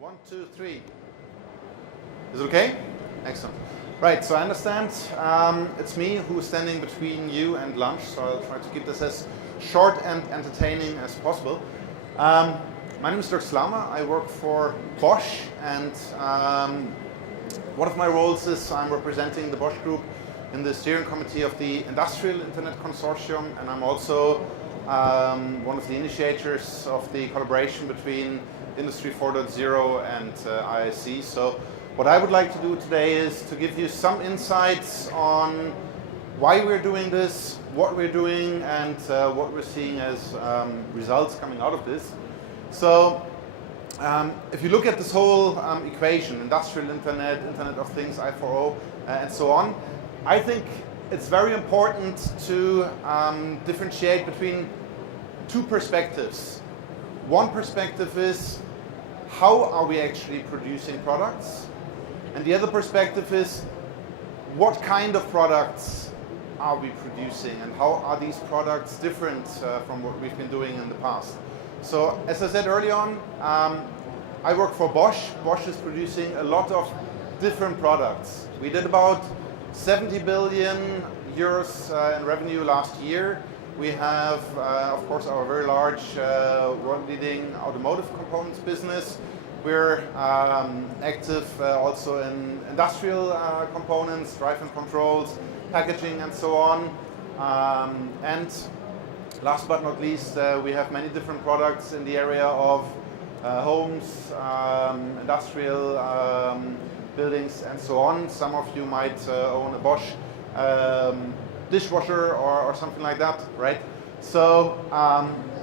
1, 2, 3. Is it okay? Excellent. Right, so I understand it's me who's standing between you and lunch, so I'll try to keep this as short and entertaining as possible. My name is Slama. I work for Bosch, and one of my roles is I'm representing the Bosch Group in the steering committee of the Industrial Internet Consortium, and I'm also one of the initiators of the collaboration between Industrie 4.0 and ISC. So what I would like to do today is to give you some insights on why we're doing this, what we're doing, and what we're seeing as results coming out of this. So if you look at this whole equation, industrial internet, Internet of Things, I4O, and so on, I think it's very important to differentiate between two perspectives. One perspective is how are we actually producing products? And the other perspective is what kind of products are we producing and how are these products different from what we've been doing in the past? So as I said early on, I work for Bosch. Bosch is producing a lot of different products. We did about 70 billion euros in revenue last year. We have, of course, our very large world-leading automotive components business. We're active also in industrial components, drive and controls, packaging, and so on. And last but not least, we have many different products in the area of homes, industrial buildings, and so on. Some of you might own a Bosch dishwasher or something like that, right? So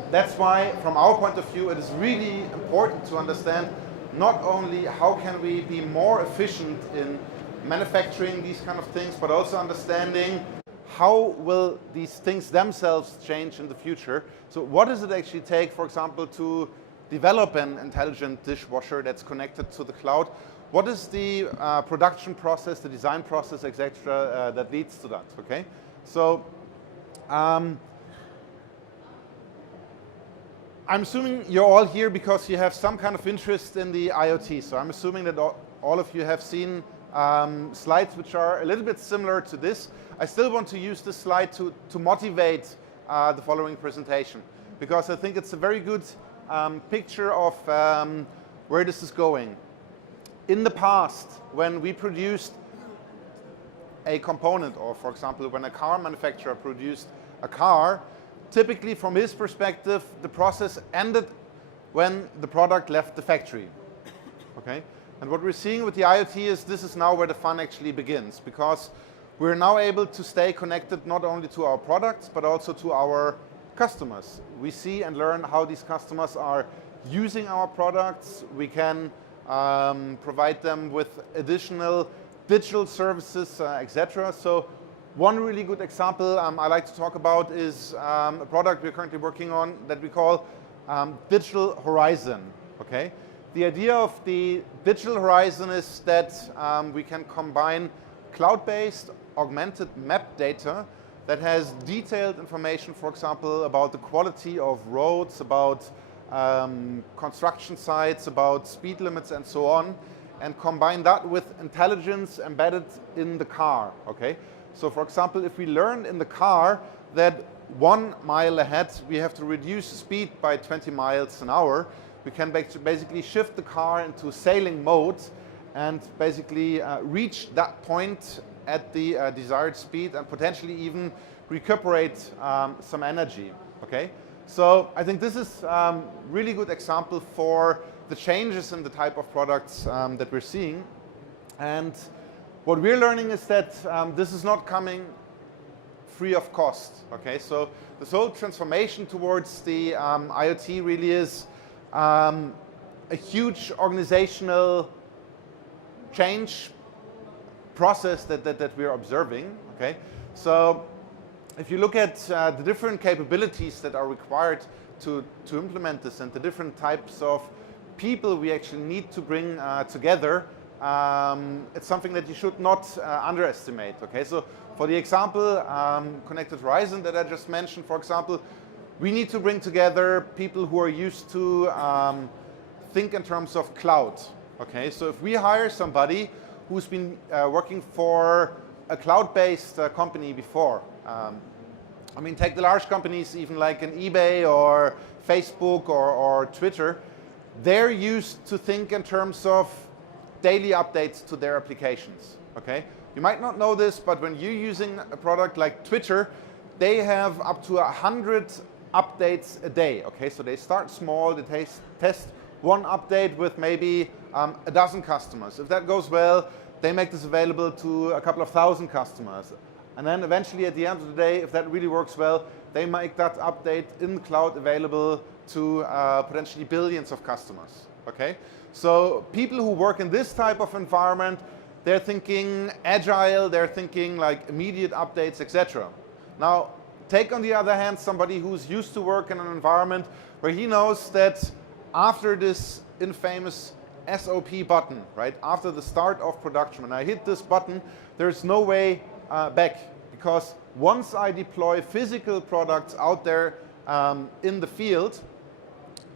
that's why, from our point of view, it is really important to understand not only how can we be more efficient in manufacturing these kind of things, but also understanding how will these things themselves change in the future. So what does it actually take, for example, to develop an intelligent dishwasher that's connected to the cloud? What is the production process, the design process, etc., that leads to that, okay? So I'm assuming you're all here because you have some kind of interest in the IoT. So I'm assuming that all of you have seen slides which are a little bit similar to this. I still want to use this slide to motivate the following presentation, because I think it's a very good picture of where this is going. In the past, when we produced a component, or for example, when a car manufacturer produced a car, typically from his perspective, the process ended when the product left the factory. Okay? And what we're seeing with the IoT is this is now where the fun actually begins, because we're now able to stay connected not only to our products, but also to our customers. We see and learn how these customers are using our products. We can provide them with additional digital services, etc. So one really good example I like to talk about is a product we're currently working on that we call Digital Horizon. Okay? The idea of the Digital Horizon is that we can combine cloud-based augmented map data that has detailed information, for example, about the quality of roads, about construction sites, about speed limits, and so on, and combine that with intelligence embedded in the car. Okay? So for example, if we learn in the car that 1 mile ahead we have to reduce speed by 20 miles an hour, we can basically shift the car into sailing mode and basically reach that point at the desired speed and potentially even recuperate some energy. Okay? So I think this is a really good example for the changes in the type of products that we're seeing. And what we're learning is that this is not coming free of cost. Okay? So this whole transformation towards the IoT really is a huge organizational change process that we're observing. Okay? So if you look at the different capabilities that are required to implement this and the different types of people we actually need to bring together, it's something that you should not underestimate. Okay, so for the example, Connected Horizon that I just mentioned, for example, we need to bring together people who are used to think in terms of cloud. Okay, so if we hire somebody who's been working for a cloud-based company before, I mean, take the large companies, even like an eBay or Facebook or Twitter, they're used to think in terms of daily updates to their applications. Okay, you might not know this, but when you're using a product like Twitter, they have up to 100 updates a day. Okay, so they start small, they test one update with maybe a dozen customers. If that goes well, they make this available to a couple of thousand customers. And then eventually at the end of the day, if that really works well, they make that update in the cloud available to potentially billions of customers. Okay, so people who work in this type of environment, they're thinking agile, they're thinking like immediate updates, etc. Now, take on the other hand somebody who's used to work in an environment where he knows that after this infamous SOP button, right, after the start of production, when I hit this button, there's no way back, because once I deploy physical products out there in the field,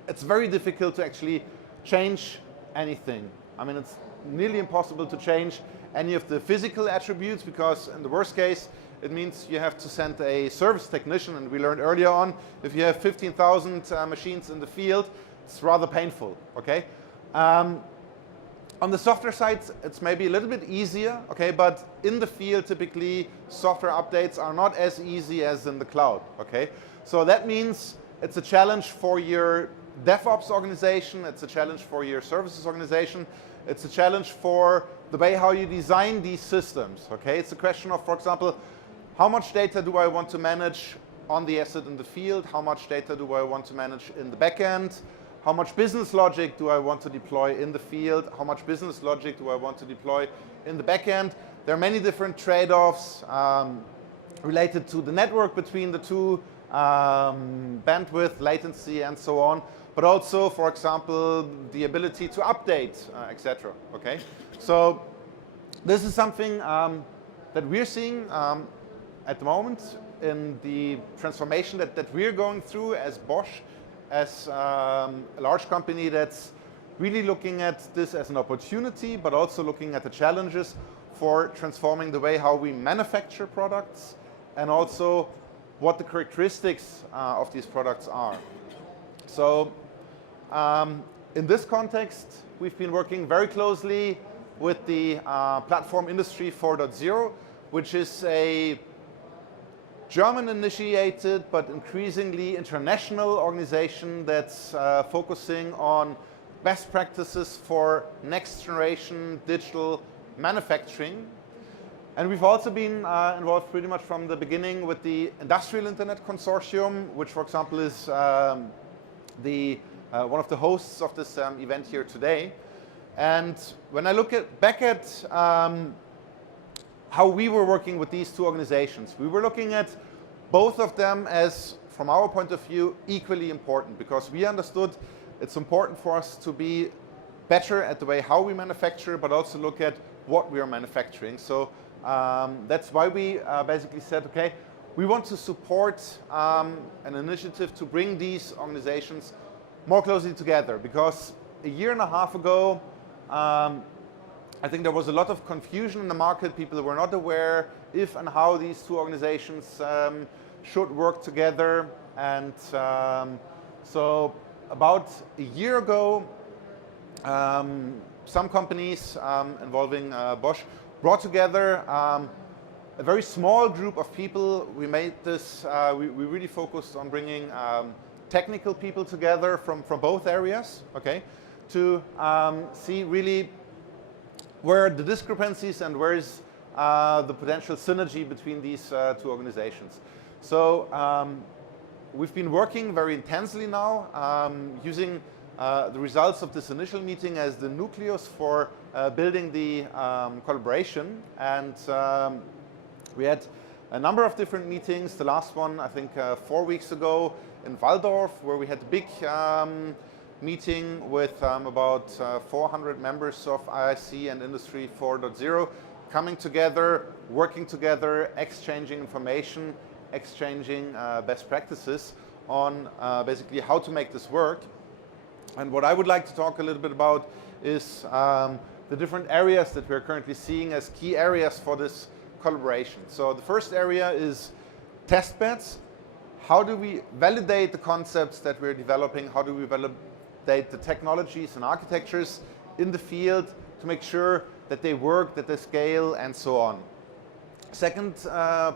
it's very difficult to actually change anything. I mean, it's nearly impossible to change any of the physical attributes, because in the worst case, it means you have to send a service technician, and we learned earlier on, if you have 15,000 machines in the field, it's rather painful, okay? On the software side, it's maybe a little bit easier, okay, but in the field, typically, software updates are not as easy as in the cloud, okay? So that means it's a challenge for your DevOps organization, it's a challenge for your services organization, it's a challenge for the way how you design these systems, okay? It's a question of, for example, how much data do I want to manage on the asset in the field? How much data do I want to manage in the backend? How much business logic do I want to deploy in the field? How much business logic do I want to deploy in the backend? There are many different trade-offs related to the network between the two, bandwidth, latency, and so on. But also, for example, the ability to update, etc. Okay, so this is something that we're seeing at the moment in the transformation that we're going through as Bosch, as a large company that's really looking at this as an opportunity, but also looking at the challenges for transforming the way how we manufacture products, and also what the characteristics of these products are. So in this context, we've been working very closely with the platform Industrie 4.0, which is a German-initiated but increasingly international organization that's focusing on best practices for next-generation digital manufacturing. And we've also been involved pretty much from the beginning with the Industrial Internet Consortium, which, for example, is one of the hosts of this event here today. And when I look back at how we were working with these two organizations, we were looking at both of them as, from our point of view, equally important, because we understood it's important for us to be better at the way how we manufacture, but also look at what we are manufacturing. So that's why we basically said, okay, we want to support an initiative to bring these organizations more closely together, because a year and a half ago, I think there was a lot of confusion in the market. People were not aware if and how these two organizations should work together. And so about a year ago, some companies involving Bosch brought together a very small group of people. We made this, we really focused on bringing technical people together from both areas, okay, to see really where the discrepancies and where is the potential synergy between these two organizations. So we've been working very intensely now, using the results of this initial meeting as the nucleus for building the collaboration. And we had a number of different meetings. The last one, I think 4 weeks ago in Walldorf, where we had a big meeting with about 400 members of IIC and Industrie 4.0 coming together, working together, exchanging information, exchanging best practices on basically how to make this work. And what I would like to talk a little bit about is the different areas that we're currently seeing as key areas for this collaboration. So the first area is test beds. How do we validate the concepts that we're developing? How do we validate the technologies and architectures in the field to make sure that they work, that they scale, and so on? Second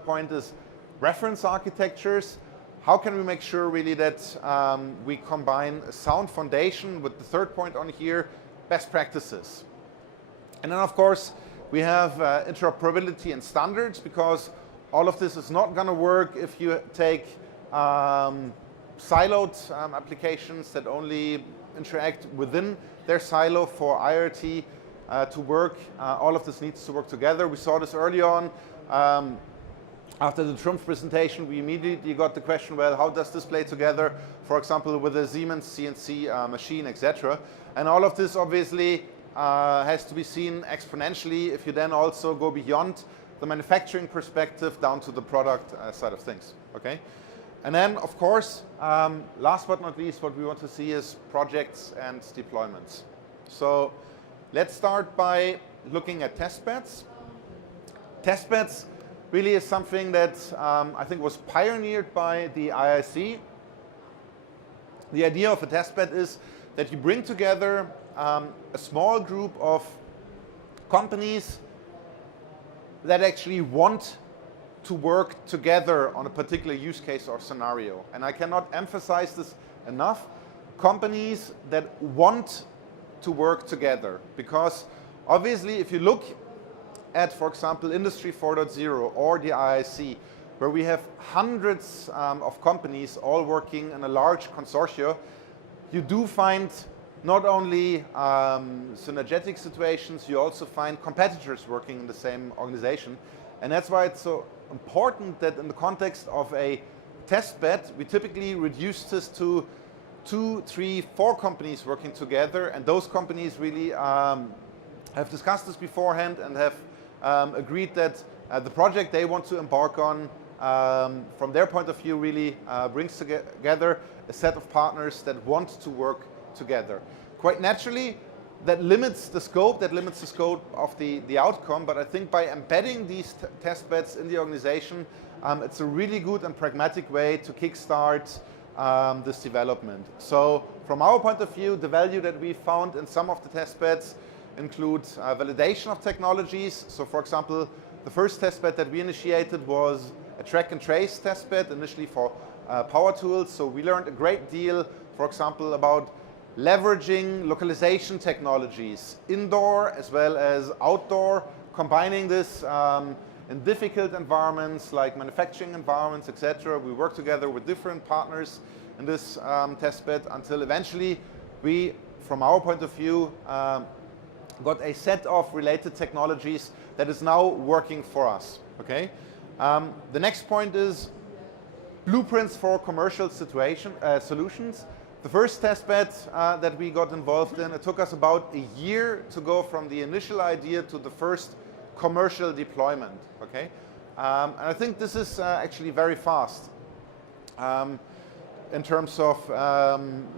point is reference architectures. How can we make sure really that we combine a sound foundation with the third point on here, best practices? And then of course we have interoperability and standards, because all of this is not going to work if you take siloed applications that only interact within their silo. For IoT to work, all of this needs to work together. We saw this early on. After the Trumpf presentation, we immediately got the question, well, how does this play together, for example, with a Siemens CNC machine, etc. And all of this obviously has to be seen exponentially if you then also go beyond the manufacturing perspective down to the product side of things. Okay? And then, of course, last but not least, what we want to see is projects and deployments. So let's start by looking at test beds. Test beds really is something that I think was pioneered by the IIC. The idea of a test bed is that you bring together a small group of companies that actually want to work together on a particular use case or scenario. And I cannot emphasize this enough. Companies that want to work together, because obviously if you look at, for example, Industrie 4.0 or the IIC, where we have hundreds of companies all working in a large consortium, you do find not only synergetic situations, you also find competitors working in the same organization. And that's why it's so important that in the context of a test bed, we typically reduce this to 2, 3, 4 companies working together, and those companies really have discussed this beforehand and have agreed that the project they want to embark on, from their point of view, really brings together a set of partners that want to work together. Quite naturally, that limits the scope of the outcome, but I think by embedding these test beds in the organization, it's a really good and pragmatic way to kickstart this development. So from our point of view, the value that we found in some of the test beds includes validation of technologies. So for example, the first test bed that we initiated was a track and trace test bed, initially for power tools. So we learned a great deal, for example, about leveraging localization technologies, indoor as well as outdoor, combining this in difficult environments like manufacturing environments, etc. We work together with different partners in this test bed until eventually we, from our point of view, got a set of related technologies that is now working for us. Okay. The next point is blueprints for commercial solutions. The first test bed that we got involved in, it took us about a year to go from the initial idea to the first commercial deployment. Okay, and I think this is actually very fast in terms of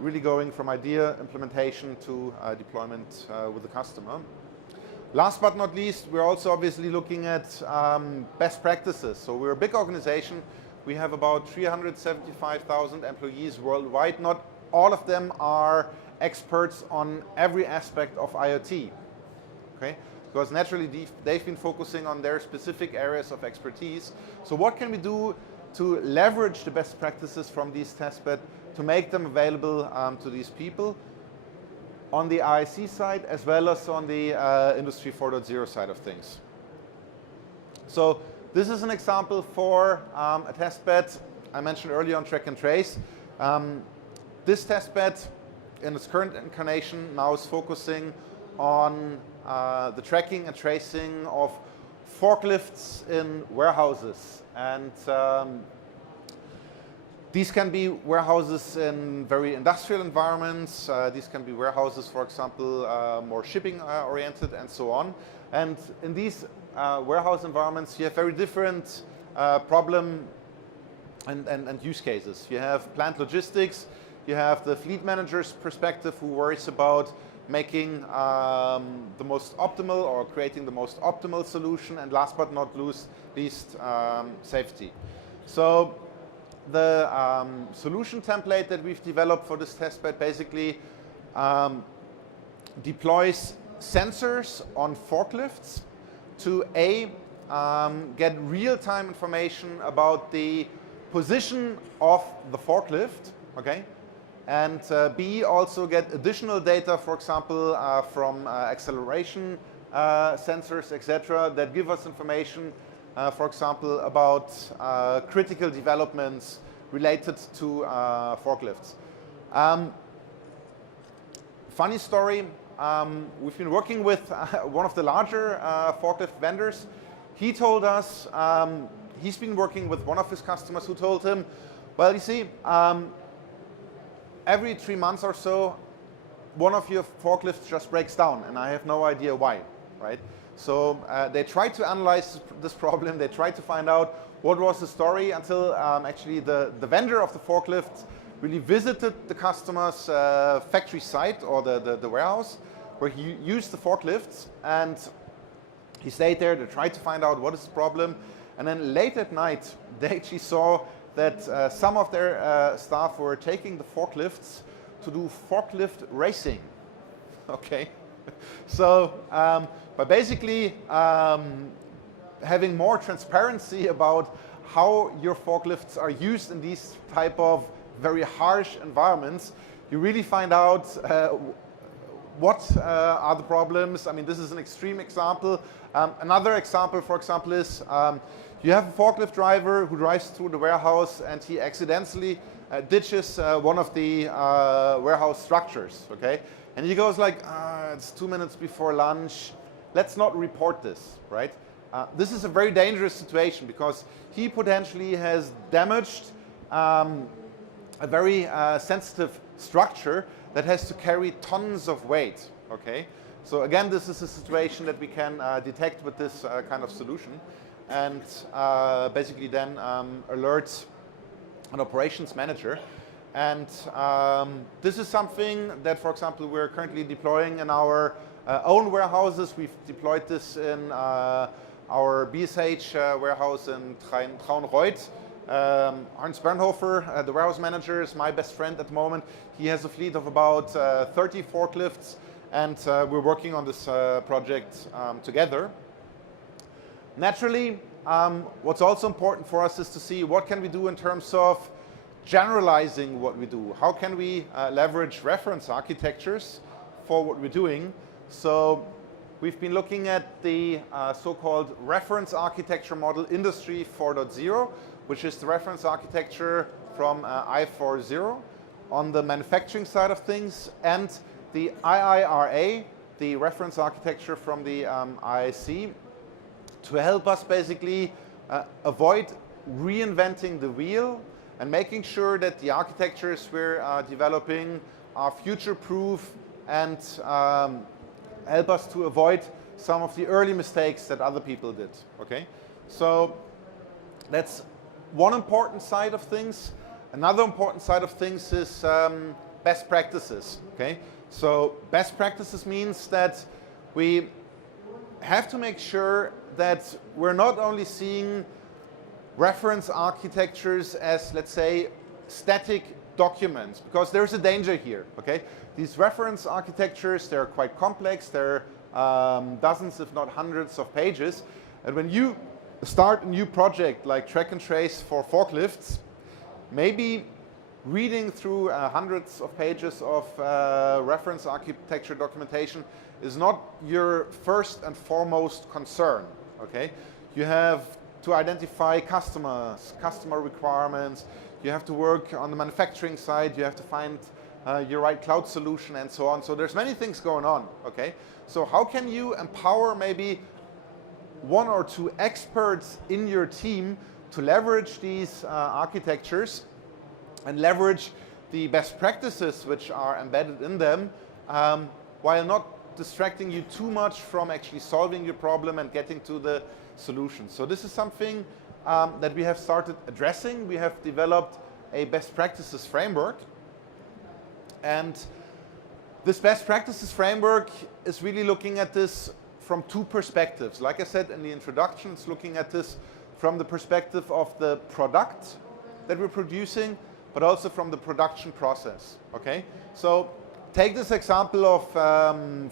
really going from idea implementation to deployment with the customer. Last but not least, we're also obviously looking at best practices. So we're a big organization. We have about 375,000 employees worldwide. Not all of them are experts on every aspect of IoT, okay? Because naturally they've been focusing on their specific areas of expertise. So what can we do to leverage the best practices from these test beds to make them available to these people on the IIC side as well as on the Industrie 4.0 side of things? So this is an example for a test bed I mentioned earlier on track and trace. This test bed in its current incarnation now is focusing on the tracking and tracing of forklifts in warehouses. And these can be warehouses in very industrial environments. These can be warehouses, for example, more shipping oriented and so on. And in these warehouse environments, you have very different problem and use cases. You have plant logistics, you have the fleet manager's perspective who worries about making the most optimal or creating the most optimal solution, and last but not least, safety. So the solution template that we've developed for this testbed basically deploys sensors on forklifts to get real-time information about the position of the forklift, okay? And B, also get additional data, for example, from acceleration sensors, etc., that give us information, for example, about critical developments related to forklifts. Funny story, we've been working with one of the larger forklift vendors. He told us, he's been working with one of his customers who told him, well, you see, every 3 months or so, one of your forklifts just breaks down, and I have no idea why, right? So they tried to analyze this problem. They tried to find out what was the story until actually the vendor of the forklift really visited the customer's factory site or the warehouse where he used the forklifts, and he stayed there. They tried to find out what is the problem, and then late at night they actually saw that some of their staff were taking the forklifts to do forklift racing. Okay, so by basically having more transparency about how your forklifts are used in these type of very harsh environments, you really find out what are the problems. I mean, this is an extreme example. Another example, for example, is you have a forklift driver who drives through the warehouse and he accidentally ditches one of the warehouse structures, okay? And he goes like, it's 2 minutes before lunch, let's not report this, right? This is a very dangerous situation because he potentially has damaged a very sensitive structure that has to carry tons of weight, okay? So again, this is a situation that we can detect with this kind of solution, and basically then alert an operations manager. And this is something that, for example, we're currently deploying in our own warehouses. We've deployed this in our BSH warehouse in Traunreuth. Hans Bernhofer, the warehouse manager, is my best friend at the moment. He has a fleet of about 30 forklifts, and we're working on this project together. Naturally, what's also important for us is to see what can we do in terms of generalizing what we do. How can we leverage reference architectures for what we're doing? So we've been looking at the so-called reference architecture model Industrie 4.0, which is the reference architecture from I40 on the manufacturing side of things, and the IIRA, the reference architecture from the IIC, to help us basically avoid reinventing the wheel and making sure that the architectures we're developing are future-proof and help us to avoid some of the early mistakes that other people did, okay? So that's one important side of things. Another important side of things is best practices, okay? So best practices means that we have to make sure that we're not only seeing reference architectures as, let's say, static documents, because there's a danger here, okay? These reference architectures, they're quite complex. They're dozens, if not hundreds of pages. And when you start a new project like track and trace for forklifts, maybe reading through hundreds of pages of reference architecture documentation is not your first and foremost concern, okay? You have to identify customers, customer requirements. You have to work on the manufacturing side. You have to find your right cloud solution and so on. So there's many things going on, okay? So how can you empower maybe one or two experts in your team to leverage these architectures and leverage the best practices which are embedded in them, while not distracting you too much from actually solving your problem and getting to the solution. So this is something that we have started addressing. We have developed a best practices framework, and this best practices framework is really looking at this from two perspectives. Like I said in the introduction, it's looking at this from the perspective of the product that we're producing, but also from the production process. Okay, so take this example of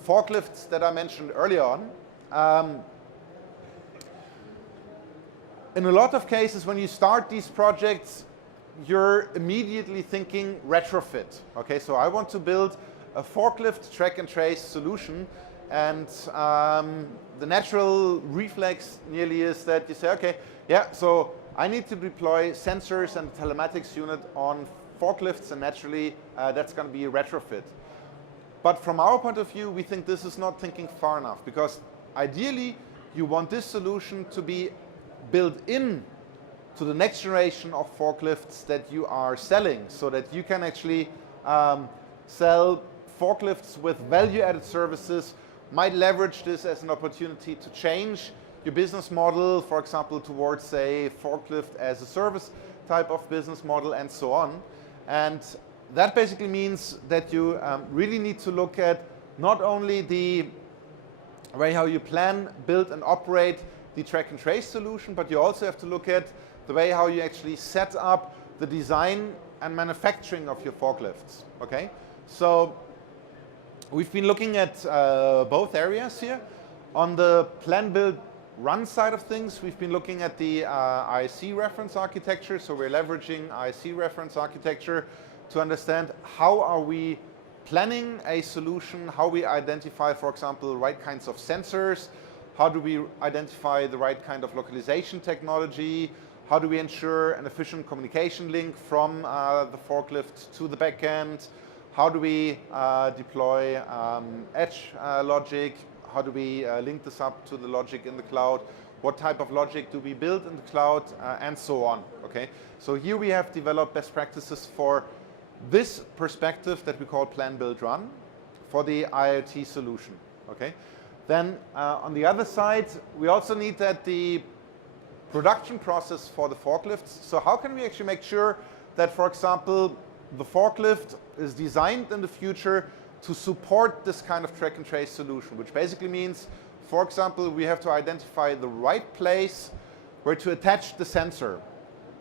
forklifts that I mentioned earlier on. In a lot of cases, when you start these projects, you're immediately thinking retrofit. Okay, so I want to build a forklift track and trace solution, and the natural reflex nearly is that you say, okay, yeah, so I need to deploy sensors and telematics unit on forklifts, and naturally that's going to be a retrofit. But from our point of view, we think this is not thinking far enough, because ideally you want this solution to be built in to the next generation of forklifts that you are selling, so that you can actually sell forklifts with value-added services, might leverage this as an opportunity to change your business model, for example, towards a forklift as a service type of business model, and so on. And that basically means that you really need to look at not only the way how you plan, build, and operate the track and trace solution, but you also have to look at the way how you actually set up the design and manufacturing of your forklifts. Okay, so we've been looking at both areas here. On the plan, build, run side of things, we've been looking at the IC reference architecture. So we're leveraging IC reference architecture to understand how are we planning a solution, how we identify, for example, the right kinds of sensors, how do we identify the right kind of localization technology, how do we ensure an efficient communication link from the forklift to the backend, how do we deploy edge logic, how do we link this up to the logic in the cloud, what type of logic do we build in the cloud, and so on. Okay, so here we have developed best practices for this perspective that we call plan, build, run for the IoT solution. Okay, then on the other side, we also need that the production process for the forklifts. So how can we actually make sure that, for example, the forklift is designed in the future to support this kind of track and trace solution, which basically means, for example, we have to identify the right place where to attach the sensor.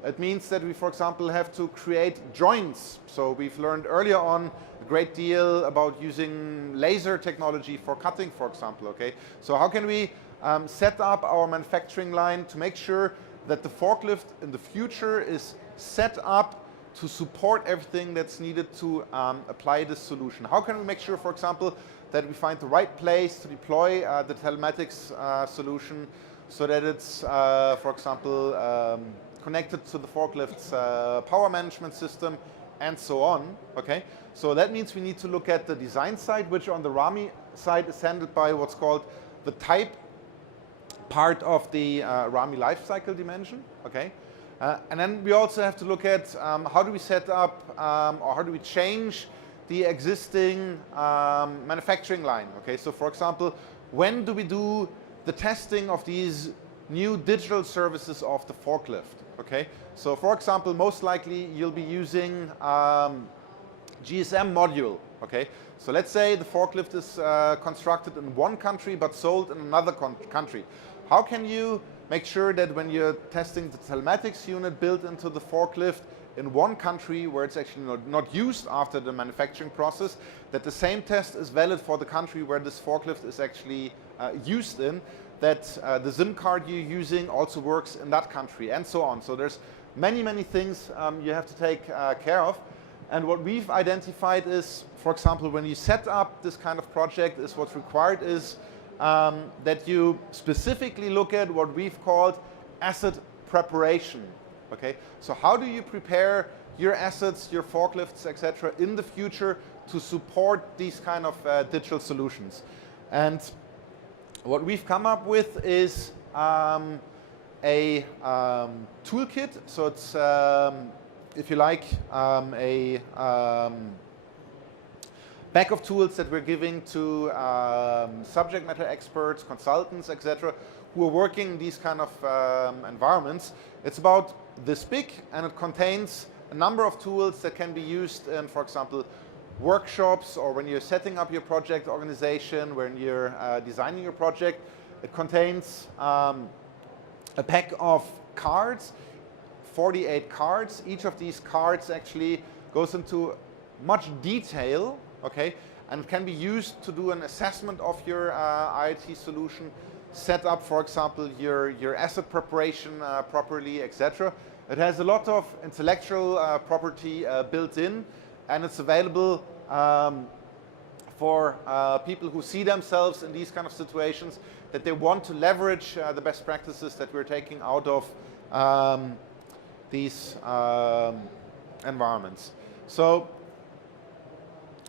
It means that we, for example, have to create joints. So we've learned earlier on a great deal about using laser technology for cutting, for example. Okay, so how can we set up our manufacturing line to make sure that the forklift in the future is set up to support everything that's needed to apply this solution? How can we make sure, for example, that we find the right place to deploy the telematics solution so that it's, for example, connected to the forklift's power management system, and so on. Okay, so that means we need to look at the design side, which on the RAMI side is handled by what's called the type part of the RAMI lifecycle dimension. Okay, and then we also have to look at how do we set up or how do we change the existing manufacturing line. Okay, so for example, when do we do the testing of these new digital services of the forklift? Okay, so for example, most likely you'll be using GSM module. Okay, so let's say the forklift is constructed in one country but sold in another country. How can you make sure that when you're testing the telematics unit built into the forklift in one country where it's actually not used after the manufacturing process, that the same test is valid for the country where this forklift is actually used in, that the SIM card you're using also works in that country, and so on. So there's many, many things you have to take care of. And what we've identified is, for example, when you set up this kind of project, is what's required is that you specifically look at what we've called asset preparation. Okay, so how do you prepare your assets, your forklifts, etc., in the future to support these kind of digital solutions? And what we've come up with is a toolkit. So it's, if you like, a bag of tools that we're giving to subject matter experts, consultants, etc., who are working in these kind of environments. It's about this big, and it contains a number of tools that can be used in, for example, workshops, or when you're setting up your project organization, when you're designing your project. It contains a pack of cards, 48 cards. Each of these cards actually goes into much detail, okay, and can be used to do an assessment of your IoT solution, set up, for example, your asset preparation properly, etc. It has a lot of intellectual property built in, and it's available for people who see themselves in these kind of situations, that they want to leverage the best practices that we're taking out of these environments. So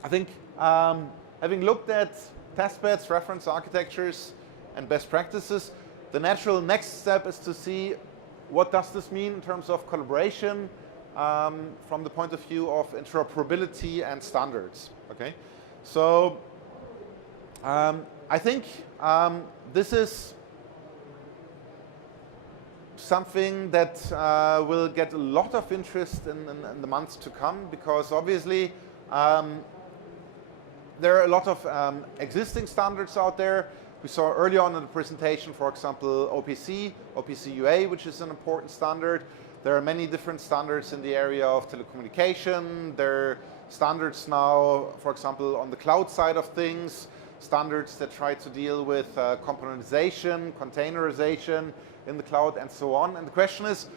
I think having looked at testbeds, reference architectures, and best practices, the natural next step is to see what does this mean in terms of collaboration from the point of view of interoperability and standards. Okay, so I think this is something that will get a lot of interest in the months to come, because obviously there are a lot of existing standards out there. We saw early on in the presentation, for example, OPC UA, which is an important standard. There are many different standards in the area of telecommunication. There are standards now, for example, on the cloud side of things, standards that try to deal with componentization, containerization in the cloud, and so on. And the question is,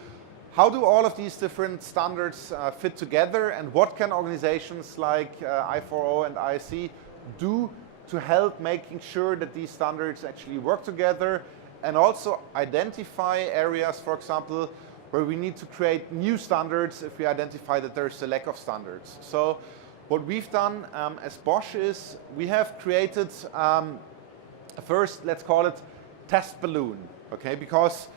how do all of these different standards fit together, and what can organizations like I4O and ISC do to help making sure that these standards actually work together, and also identify areas, for example, where we need to create new standards if we identify that there's a lack of standards. So what we've done as Bosch is we have created first, let's call it test balloon, okay, because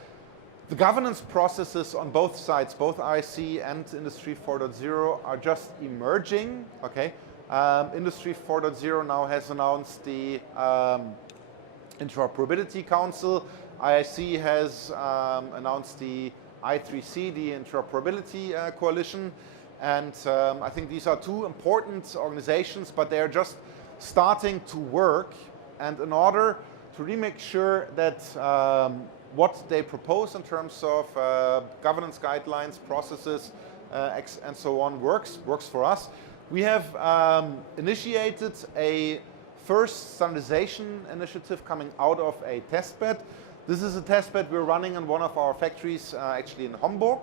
the governance processes on both sides, both ISC and Industry 4.0, are just emerging, okay. Industry 4.0 now has announced the Interoperability Council. IIC has announced the I3C, the Interoperability Coalition. And I think these are two important organizations, but they are just starting to work. And in order to really make sure that what they propose in terms of governance guidelines, processes, and so on works for us, we have initiated a first standardization initiative coming out of a testbed. This is a testbed we're running in one of our factories, actually in Hamburg.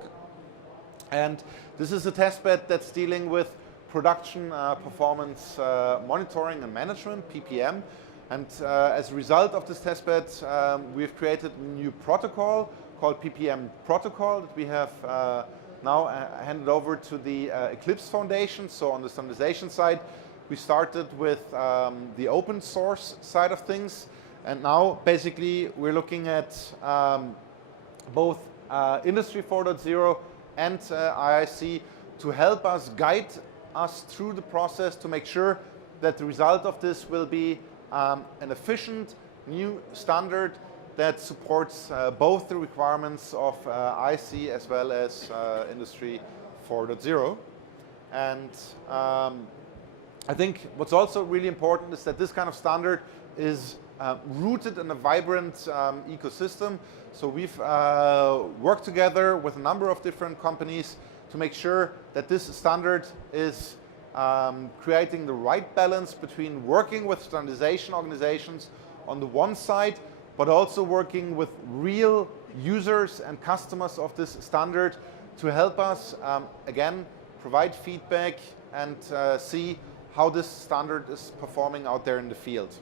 And this is a testbed that's dealing with production performance monitoring and management, PPM. And as a result of this testbed, we've created a new protocol called PPM protocol that we have now handed over to the Eclipse Foundation. So on the standardization side, we started with the open source side of things. And now basically we're looking at both Industry 4.0 and IIC to help us guide us through the process to make sure that the result of this will be an efficient new standard that supports both the requirements of IC as well as Industry 4.0. And I think what's also really important is that this kind of standard is rooted in a vibrant ecosystem. So we've worked together with a number of different companies to make sure that this standard is creating the right balance between working with standardization organizations on the one side, but also working with real users and customers of this standard to help us, again, provide feedback and see how this standard is performing out there in the field.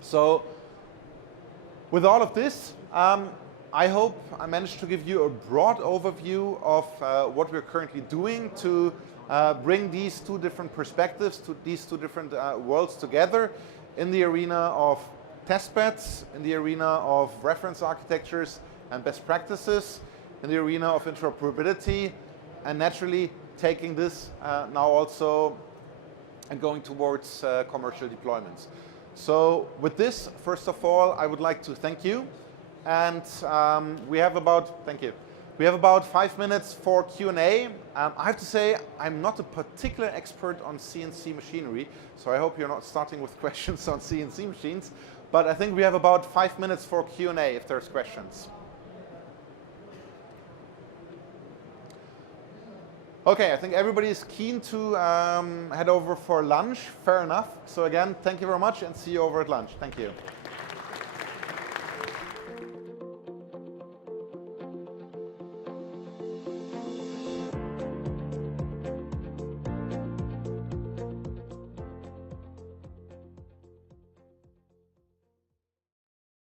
So with all of this, I hope I managed to give you a broad overview of what we're currently doing to bring these two different perspectives, to these two different worlds together in the arena of testbeds in the arena of reference architectures and best practices, in the arena of interoperability, and naturally taking this now also and going towards commercial deployments. So with this, first of all, I would like to thank you. And we have about 5 minutes for Q&A. I have to say, I'm not a particular expert on CNC machinery, so I hope you're not starting with questions on CNC machines. But I think we have about 5 minutes for Q&A if there's questions. Okay, I think everybody is keen to head over for lunch. Fair enough. So again, thank you very much and see you over at lunch. Thank you.